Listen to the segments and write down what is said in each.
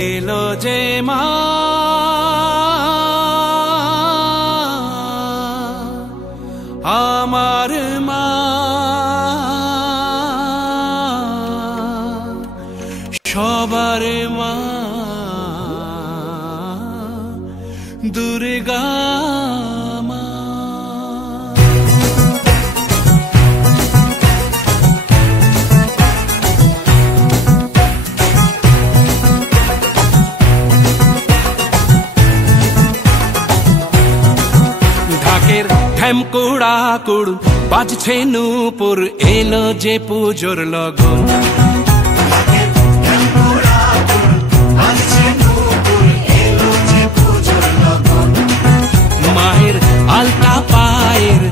এলো যে মা আমার মা সবার মা দুর্গা মা। ঢাকের ঢ্যামকুড়া কুড় বাজছে নূপুর এলো যে পুজোর লগন। মায়ের আলতা পায়ের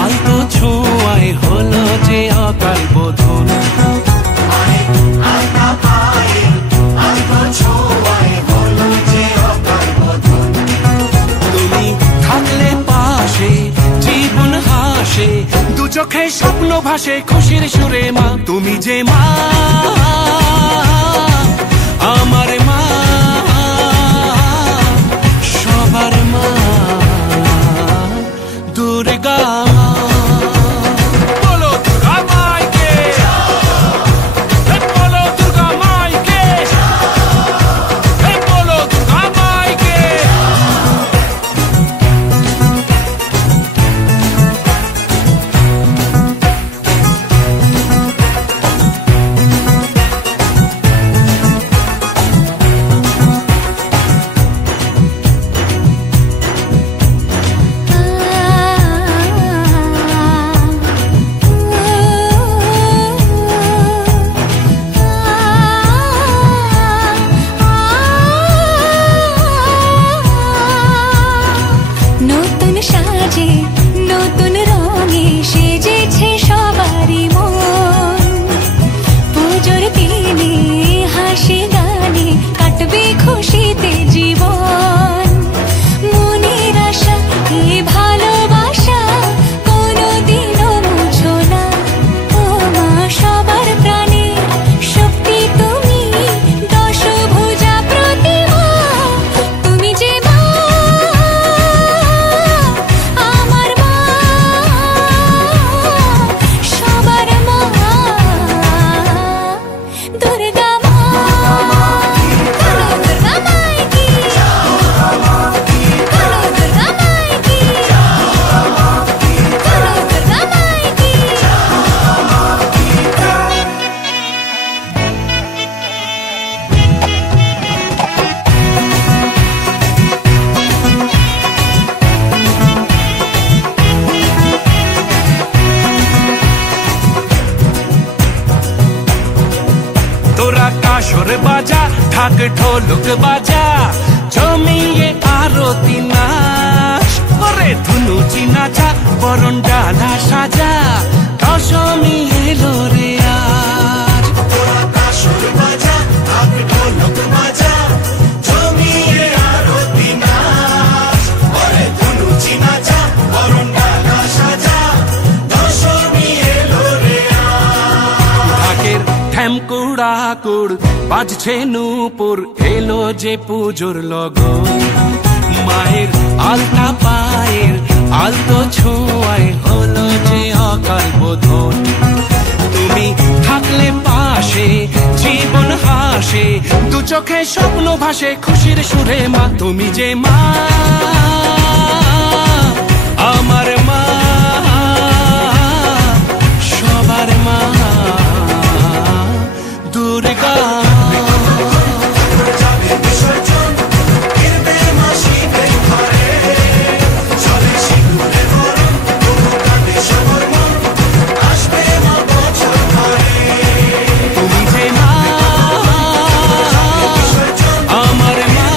আলতো ছোঁয়ায় হলো যে অকাল বোধন। তুমি থাকলে পাশে জীবন হাসে দু চোখে স্বপ্ন ভাসে খুশির সুরে মা তুমি যে মা আমার মা সবার মা দুর্গা মা। বলো দুর্গা মাইকে, বলো দুর্গা মাইকে, বলো দুর্গা মাইকে। নতুন সাজে নতুন রঙে সেজেছে সবারই মন। পুজোর দিনে হাসি গানে কাটবে খুশিতে জীবন। মনের আশা এ ভালোবাসা কোনোদিনও মুছো না। ও মা সবার প্রাণে শক্তি তুমি দশভুজা প্রতিমা তুমি যে মা আমার মা সবার মা দুর্গা মা। বলো দুর্গা মাইকি, বলো দুর্গা মাইকি, বলো দুর্গা মাইকি। তোরা কাসর বাজা ঢাক ঢোলক বাজা জমিয়ে আরতি নাচ করে ধুনুচি নাচা বরণ ডালা সাজা দশমী এলো রে আজ। তোরা কাসর বাজা ঢাক ঢোলক বাজা জমিয়ে আরতি নাচ করে ধুনুচি নাচা বরণ ডালা সাজা দশমী এলো রে আজ। ঢাকের ঢ্যামকুড়া কুড় বাজছে নূপুর এলো যে পুজোর লগন। মায়ের আলতা পায়ের আলতো ছোঁয়ায় হলো যে অকাল বোধন। তুমি থাকলে পাশে জীবন হাসে দু চোখে স্বপ্ন ভাসে খুশির সুরে মা তুমি যে মা আমার মা সবার মা দুর্গা তুমি যে মা আমার মা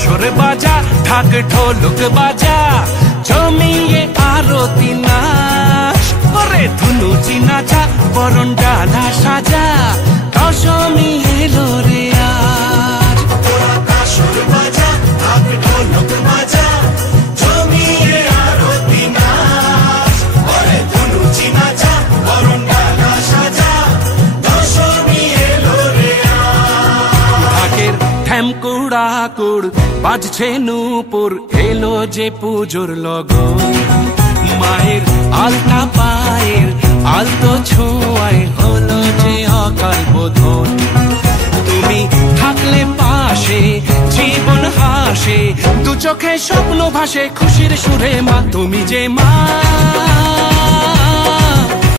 কাসর বাজা ঢাক ঢোলক বাজা জমিয়ে আরতি নাচ ওরে ধুনুচি নাচা বরণ ডালা সাজা দশমী এলো রে আজ তোরা কাসর বাজা ঢাক ঢোলক বাজা জমিয়ে আরতি নাচ ওরে ধুনুচি নাচা বরণ ডালা সাজা দশমী এলো রে ঢাকের ঠ্যামকুড়াকুড় বাজছে নূপুর এলো যে পুজোর লগন মায়ের আলতা পায়ের আলতো ছোঁয়ায় হলো যে অকাল বোধন তুমি থাকলে পাশে জীবন হাসে দু চোখে স্বপ্ন ভাসে খুশির সুরে মা তুমি যে মা